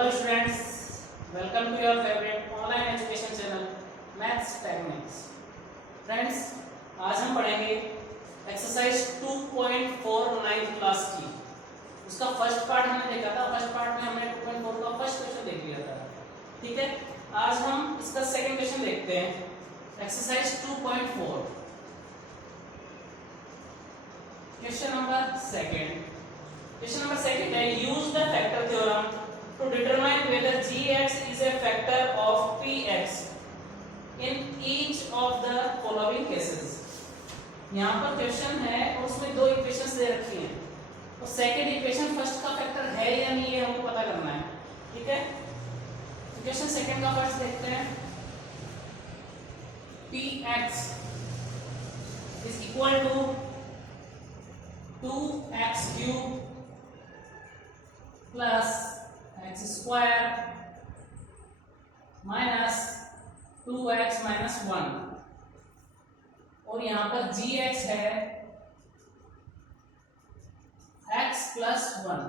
Hello students, welcome to your favorite online education channel Maths Techniques. Friends, आज हम पढ़ेंगे exercise 2.4 class की। उसका फर्स्ट पार्ट हमने देखा था। फर्स्ट पार्ट में हमने 2.4 का फर्स्ट क्वेश्चन देख लिया था। ठीक है, आज हम इसका सेकंड क्वेश्चन देखते हैं। Exercise 2.4 question number second. Question number second है use the factor theorem to determine whether gx is a factor of px in each of the following cases. यहाँ पर क्वेश्चन है और उसमें दो इक्वेशंस दे रखी हैं और सेकंड इक्वेशन फर्स्ट का फैक्टर है या नहीं ये हमको पता करना है। ठीक है, इक्वेशन सेकंड का फर्स्ट देखते हैं। px is equal to 2x cube plus x square minus 2x minus 1 और यहां पर gx है x प्लस 1।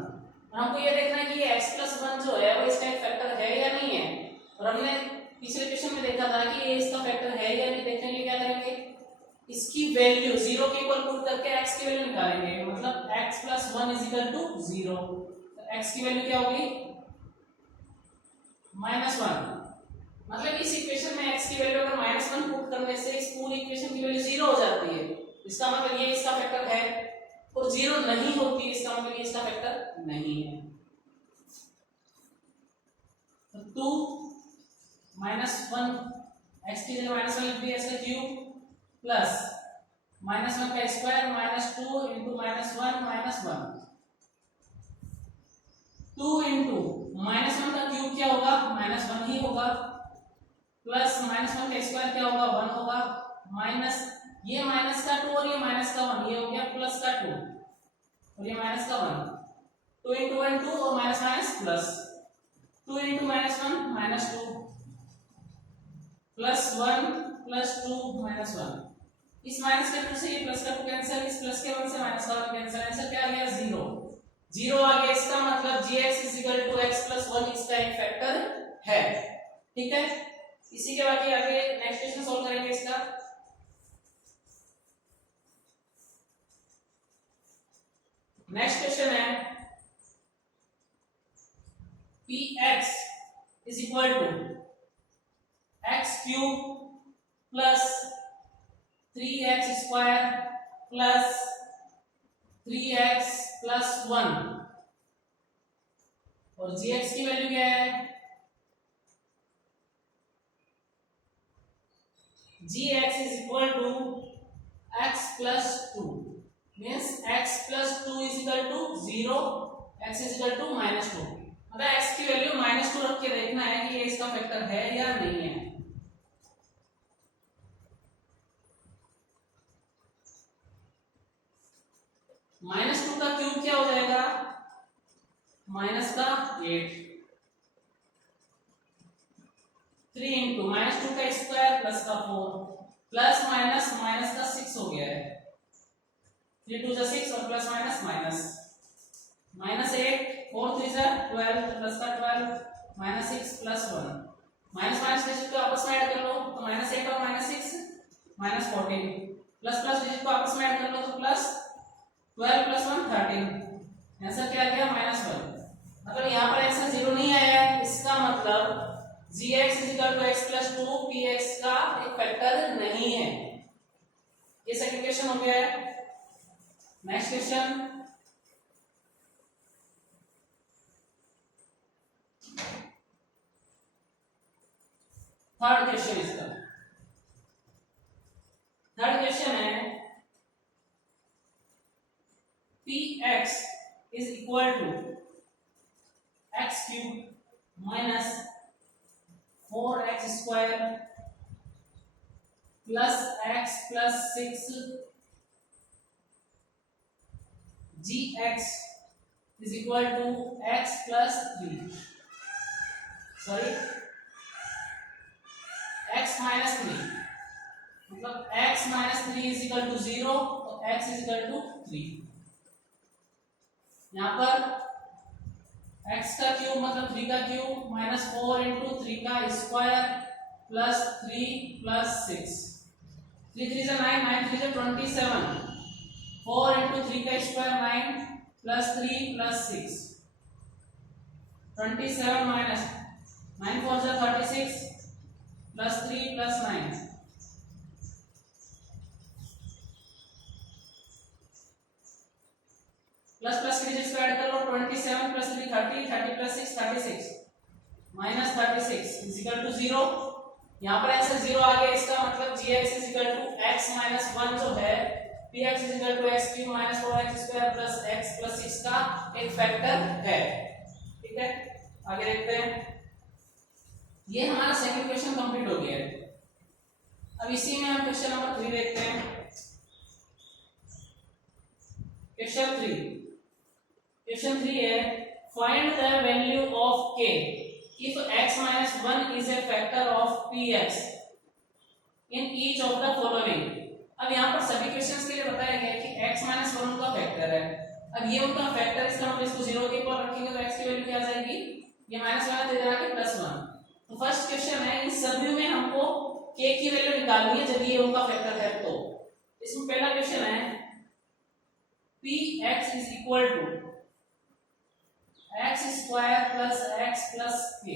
हमको ये देखना है कि ये x प्लस 1 जो है वो इसका एक फैक्टर है या नहीं है। और हमने पिछले क्वेश्चन में देखा था कि ये इसका फैक्टर है या नहीं। देखने के लिए क्या करेंगे, इसकी वैल्यू 0 के इक्वल पुट करके x की वैल्यू निकालेंगे। मतलब x plus 1 is equal to 0। तो x की वैल्यू क्या होगी, -1। मतलब इस इक्वेशन में x की वैल्यू अगर -1 पुट करने से इस पूरी इक्वेशन की वैल्यू 0 हो जाती है। इसका मतलब ये इसका फैक्टर है और 0 नहीं होती, इसका मतलब ये इसका फैक्टर नहीं है। तो 2 -1 x की जगह -1 लिख दिया, इसका क्यूब प्लस -1 का स्क्वायर माइनस 2 इंटू -1 -1 2 इंटू -1 का क्यूब क्या होगा, -1 ही होगा, प्लस -1 का स्क्वायर क्या होगा, 1 होगा, माइनस ये माइनस का 2 और ये माइनस का 1, ये हो गया प्लस का 2 और ये माइनस का 1। 2 इंटू 1 2 और minus minus plus 2 into -1 -2 plus 1 plus 2 -1। इस माइनस के 2 से ये प्लस का 2 कैंसिल, इस प्लस के 1 से माइनस का 1 कैंसिल। आंसर क्या आ गया, 0। 0 आ गया। इसका मतलब gx is equal to x plus 1 इसका एक फैक्टर है। ठीक है, इसी के बाद आगे नेक्स्ट क्वेश्चन सॉल्व करेंगे इसका। नेक्स्ट क्वेश्चन है px is equal to x cube plus 3x square plus 3x plus 1 और gx की वैल्यू क्या है, gx is equal to x plus 2 means x plus 2 is equal to 0, x is equal to -2। मतलब x की value -2 रख के देखना है कि ये इसका फैक्टर है या नहीं है। -2 का क्यूब क्या हो जाएगा, माइनस का 8, 3 इंटू -2 का स्क्वायर प्लस का 4 प्लस माइनस माइनस का 6 हो गया है। 3 2 6 और प्लस माइनस माइनस -8 4 3 12 प्लस का 12 -6 प्लस 1 माइनस माइनस डिजिट को आपस में ऐड कर लो तो -8 और -6 -14 प्लस प्लस डिजिट को आपस में ऐड कर लो तो प्लस 12 प्लस 1 13। आंसर क्या आ गया, -1। मतलब यहाँ पर आंसर 0 नहीं आया। इसका मतलब gx is equal to x plus 2 px का एक फैक्टर नहीं है। ये सेकंड क्वेश्चन हो गया है। Next question third question. इसका थर्ड क्वेश्चन है px is equal to x cube minus 4x square plus x plus 6 gx is equal to x plus 3 sorry x minus 3 मतलब x minus 3 is equal to 0 और x is equal to 3। यहाँ पर x का cube मतलब 3 का cube minus 4 into 3 का square plus 3 plus 6, 3 3 9, 9 3 27, 4 into 3 का square 9 plus 3 plus 6, 27 minus 9 4 36 plus 3 plus 9, plus plus के डिजिट्स को ऐड कर लो, 27 plus 3 30, 30 plus 6 36 minus 36 is equal to 0। यहाँ पर आंसर 0 आ गया, इसका मतलब gx is equal to x minus 1 जो है px is equal to x cube minus 4x square plus x plus 6 का एक फैक्टर है। ठीक है, आगे देखते हैं। ये हमारा सेकंड क्वेश्चन कंप्लीट हो गया है। अब इसी में हम क्वेश्चन नंबर 3 देखते हैं। क्वेश्चन 3 है find the value of k if x minus 1 is a factor of px in each of the following। अब यहाँ पर सभी क्वेश्चंस के लिए बताया गया कि x minus 1 उनका फैक्टर है। अब ये उनका फैक्टर, इसका मतलब इसको 0 के ऊपर रखेंगे तो x की वैल्यू क्या आ जाएगी, ये -1 दे देना कि +1। तो फर्स्ट क्वेश्चन है, इन सभी में हमको k की वैल्यू निकालनी है जब ये उनका फैक्टर है। तो इसमें पहला क्वेश्चन है px is equal to x square plus x plus k।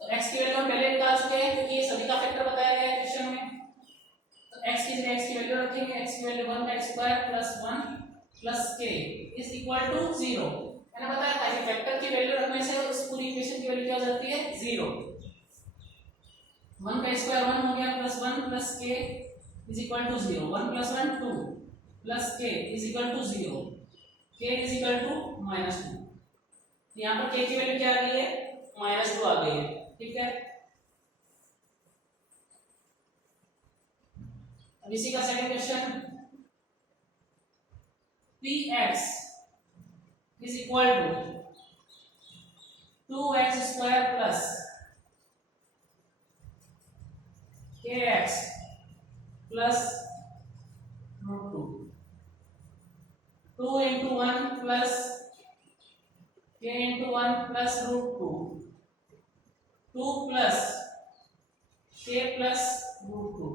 तो x की वैल्यू हम पहले निकाल चुके हैं क्योंकि ये सभी का फैक्टर बताया गया है क्वेश्चन में। तो x की जगह x की वैल्यू रखेंगे, x की वैल्यू 1 का square plus 1 plus k is equal to 0। मैंने बताया था कि फैक्टर की वैल्यू रखने से उस पूरी इक्वेशन की वैल्यू क्या हो जाती है, 0। 1 का स्क्वायर 1 हो गया plus 1 plus k is equal to 0। 1 plus 1 2 plus k is equal to 0, k is equal to -2। यहाँ पर k की वैल्यू क्या आ गई है, -2 आ गई है। ठीक है, अब इसी का second question px is equal to 2x square plus kx plus √2, 2 into 1 plus k into 1 plus √2, 2 plus k plus √2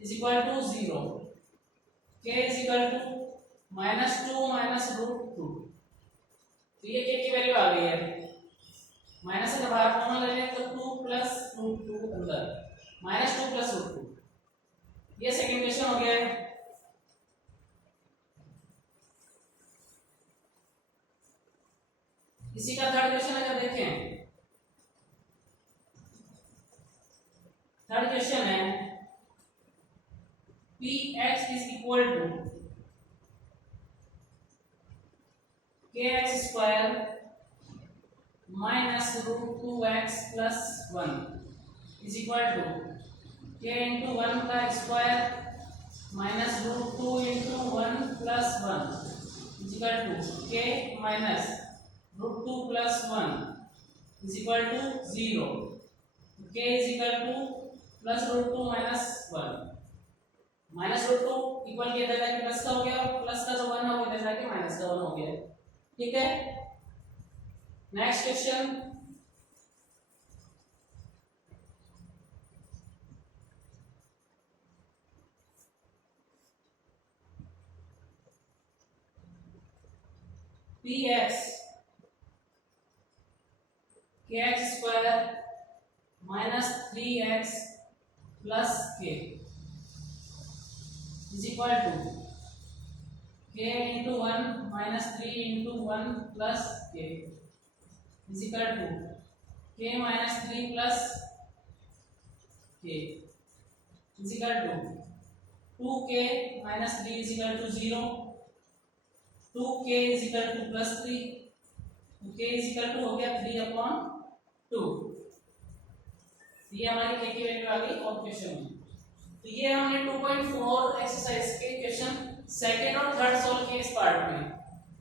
is equal to 0, k is equal to -2 minus √2। तो ये k की वैल्यू आ गई है, माइनस से बाहर कॉमन ले लें तो 2 plus √2 अंदर, -2 plus √2। ये सेकंड क्वेश्चन हो गया है। इसी का थर्ड क्वेश्चन अगर देखें, थर्ड क्वेश्चन है px is equal to kx square minus √2x plus 1 is equal to k into 1 का square minus √2 into 1 plus 1 is equal to k minus √2 plus 1 is equal to 0, k is equal to plus √2 minus 1, minus √2 equal किया जाएगा कि plus का हो गया, plus का जो 1 हो गया जाएगा कि माइनस का 1 हो गया। ठीक है, next question px kx square minus 3x plus k is equal to k into 1 minus 3 into 1 plus k is equal to k minus 3 plus k is equal to 2k minus 3 is equal to 0, 2k is equal to plus 3, तो k is equal to हो गया 3/2। ये हमारी k की value आ गई और question में। तो ये हमने 2.4 एक्सरसाइज के क्वेश्चन सेकंड और थर्ड सॉल्व किए इस पार्ट में।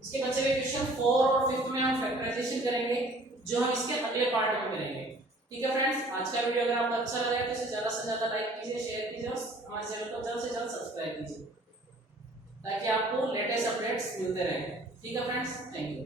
इसके बचे हुए क्वेश्चन 4 और 5 में हम फैक्टराइजेशन करेंगे, जो हम इसके अगले पार्ट में करेंगे। ठीक है फ्रेंड्स, आज का वीडियो अगर आपको अच्छा लगा है तो इसे ज्यादा से ज्यादा लाइक कीजिए, शेयर कीजिए और हमारे चैनल को जल्द से जल्द सब्सक्राइब कीजिए ताकि आपको लेटेस्ट अपडेट्स मिलते रहें। ठीक है फ्रेंड्स, थैंक यू।